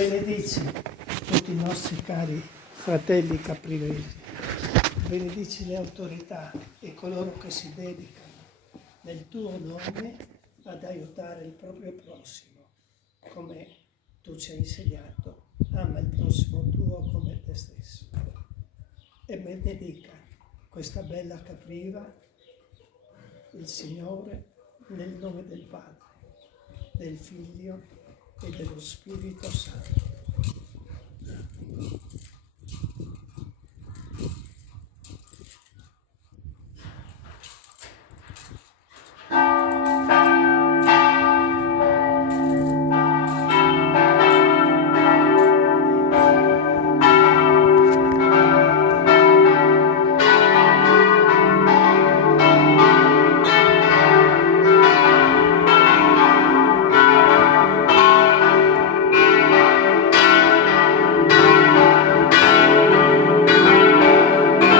Benedici tutti i nostri cari fratelli caprivesi, benedici le autorità e coloro che si dedicano nel tuo nome ad aiutare il proprio prossimo, come tu ci hai insegnato, ama il prossimo tuo come te stesso. E benedica questa bella capriva, il Signore, nel nome del Padre, del Figlio e dello Spirito Santo.